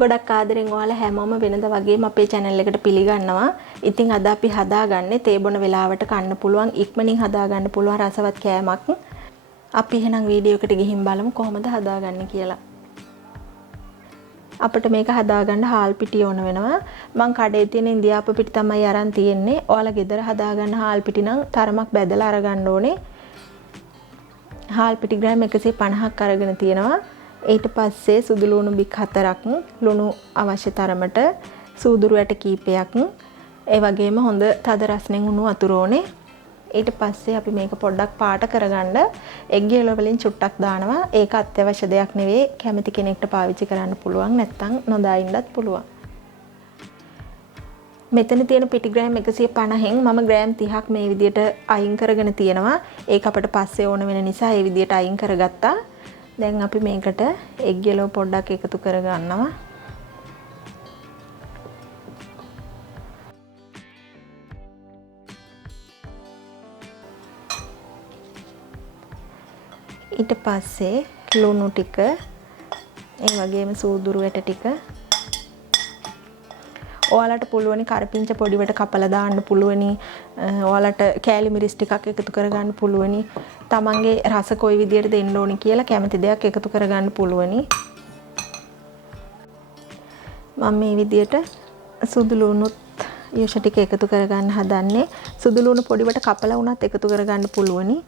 ගොඩක් ආදරෙන් ඔයාලා හැමෝම වෙනද වගේම අපේ channel එකට පිළිගන්නවා. ඉතින් අද අපි හදාගන්නේ තේ බොන වෙලාවට කන්න පුළුවන් ඉක්මනින් හදාගන්න පුළුවන් රසවත් කෑමක්. අපි එහෙනම් වීඩියෝ එකට ගිහින් බලමු කොහොමද හදාගන්නේ කියලා. අපිට මේක හදාගන්න හාල් පිටි ඕන වෙනවා. මං කඩේ තියෙන ඉන්දියාපු පිටි තමයි අරන් තියෙන්නේ. ඔයාලා ගෙදර හදාගන්න හාල් පිටි නම් තරමක් බැදලා අරගන්න ඕනේ. හාල් පිටි ග්‍රෑම් 150ක් අරගෙන තියෙනවා. ඊට පස්සේ සුදු ලුණු බික් 4ක්, ලුණු අවශ්‍ය තරමට, සූදුරු ඇට කීපයක්, ඒ වගේම හොඳ තද රසෙන් උණු වතුර ඕනේ. ඊට පස්සේ අපි මේක පොඩ්ඩක් පාට කරගන්න එග් යෙලෝ වලින් චුට්ටක් දානවා. ඒක අත්‍යවශ්‍ය දෙයක් නෙවෙයි. කැමති කෙනෙක්ට පාවිච්චි කරන්න පුළුවන්. නැත්නම් නොදා ඉන්නත් පුළුවන්. මෙතන තියෙන පිටි ග්‍රෑම් 150න් මම ග්‍රෑම් 30ක් මේ විදිහට අයින් කරගෙන තියෙනවා. ඒක අපිට පස්සේ ඕන වෙන නිසා ඒ විදිහට අයින් කරගත්තා. දැන් අපි මේකට එග් යෙලෝ පොඩ්ඩක් එකතු කරගන්නවා. ඊට පස්සේ ලුණු ටික, ඒ වගේම සූදුරු ඇට ටික. ඔයාලට පුළුවනි කරපිංච පොඩිවට කපලා දාන්න පුළුවනි. ඔයාලට කෑලි මිරිස් ටිකක් එකතු කරගන්න පුළුවනි. තමන්ගේ රස කොයි විදියට දෙන්න ඕනි කියලා කැමති දෙයක් එකතු කරගන්න පුළුවනි. මම මේ විදියට සුදු ලුණුත් යොෂ ටික එකතු කරගන්න හදන්නේ. සුදු ලුණු පොඩිවට කපලා වුණත් එකතු කරගන්න පුළුවනි.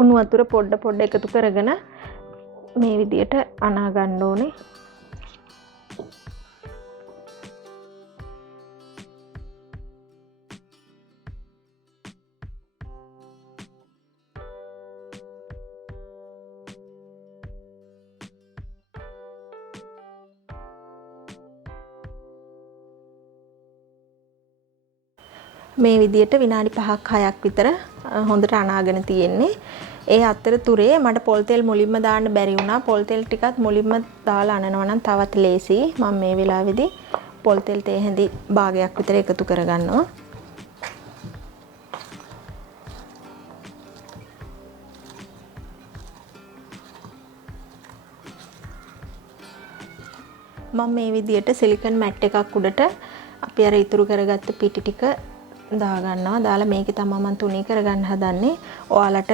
උණු වතුර පොඩ එකතු කරගෙන මේ විදියට අනා ගන්න ඕනේ. මේ විදියට විනාඩි 5ක් 6ක් විතර හොඳට අනාගෙන තියෙන්නේ. ඒ අතරතුරේ මට පොල් තෙල් මුලින්ම දාන්න බැරි වුණා. පොල් තෙල් ටිකත් මුලින්ම දාලා අනනවා නම් තවත් ලේසි. මම මේ වෙලාවේදී පොල් තෙල් තේ හැඳි භාගයක් විතර එකතු කරගන්නවා. මම මේ විදියට සිලිකන් මැට් එකක් උඩට අපි අර ඉතුරු කරගත්ත පිටි ටික දා ගන්නවා. දාලා මේකේ තමයි මම තුනී කරගන්න හදන්නේ. ඔයාලට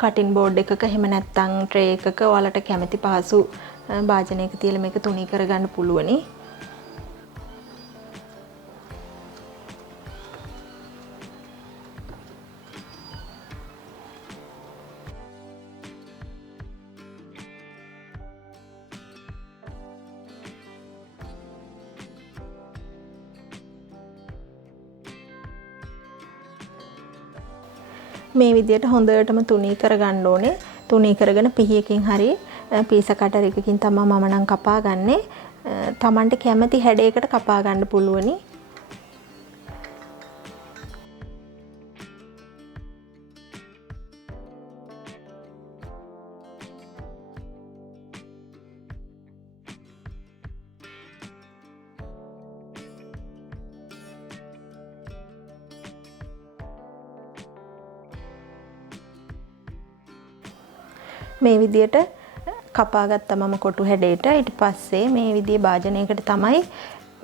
කටින් බෝඩ් එකක එහෙම නැත්නම් ට්‍රේ එකක ඔයාලට කැමති පහසු භාජනයක තියලා මේක තුනී කරගන්න පුළුවනි. මේ විදියට හොඳටම තුනී කරගන්න ඕනේ. තුනී කරගෙන පිහියකින් හරි පීස කටර් එකකින් තමයි මම නම් කපා ගන්නෙ. Tamanට කැමති හැඩයකට කපා ගන්න පුළුවනි. මේ විදියට කපා ගත්තා මම කොටු හැඩයට. ඊට පස්සේ මේ විදිහේ භාජනයකට තමයි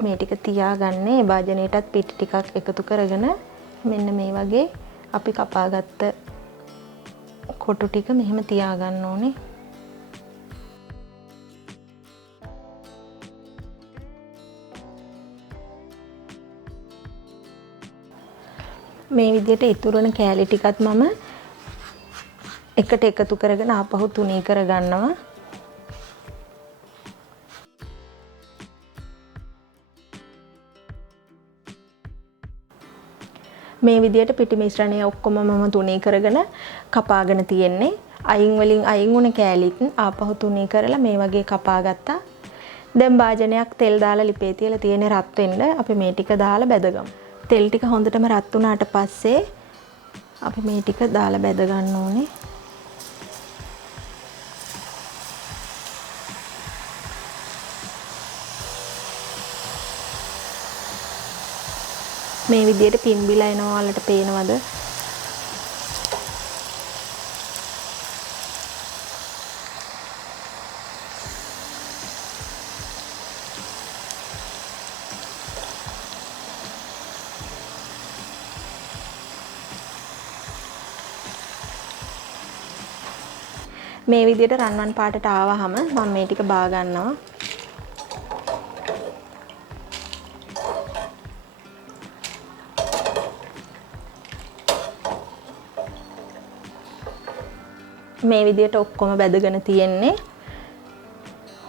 මේ ටික තියාගන්නේ. ඒ භාජනයටත් පිටි ටිකක් එකතු කරගෙන මෙන්න මේ වගේ අපි කපාගත්ත කොටු ටික මෙහෙම තියාගන්න ඕනේ. මේ විදිහට ඉතුරු වෙන කෑලි ටිකත් මම එකට එකතු කරගෙන ආපහු තුනී කරගන්නවා. මේ විදියට පිටි මිශ්‍රණය ඔක්කොම මම තුනී කරගෙන කපාගෙන තියෙන්නේ. අයින් වුණ කෑලිත් ආපහු තුනී කරලා මේ වගේ කපා ගත්තා. දැන් භාජනයක් තෙල් දාලා ලිපේ තියලා තියෙන්නේ රත් වෙන්න. අපි මේ ටික දාලා බැදගමු. තෙල් ටික හොඳටම රත් වුණාට පස්සේ අපි මේ ටික දාලා බැද ගන්න ඕනේ. මේ විදියට පිම්බිලා එනවා වලට පේනවද? මේ විදියට රන්වන් පාටට ආවහම මම මේ ටික බා ගන්නවා. මේ විදියට ඔක්කොම බැදගෙන තියෙන්නේ.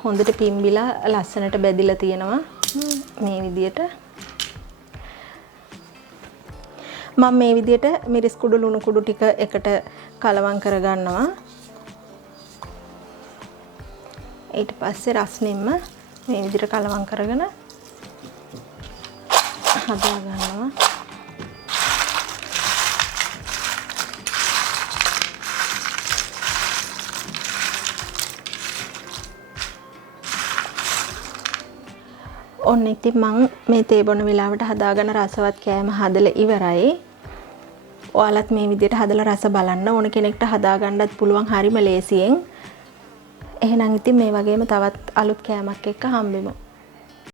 හොඳට පිම්බිලා ලස්සනට බැදිලා තියෙනවා. මේ විදියට මම මේ විදියට මිරිස් කුඩු ලුණු කුඩු ටික එකට කලවම් කරගන්නවා. ඊට පස්සේ රස්නින්ම මේ විදිහට කලවම් කරගෙන හදා ගන්නවා. ඔන්න ඉතින් මම මේ තේ බොන වෙලාවට හදාගෙන රසවත් කෑම හදලා ඉවරයි. ඔයාලත් මේ විදිහට හදලා රස බලන්න. ඕන කෙනෙක්ට හදා ගන්නත් පුළුවන් හරිම ලේසියෙන්. එහෙනම් ඉතින් මේ වගේම තවත් අලුත් කෑමක් එක්ක හම්බෙමු.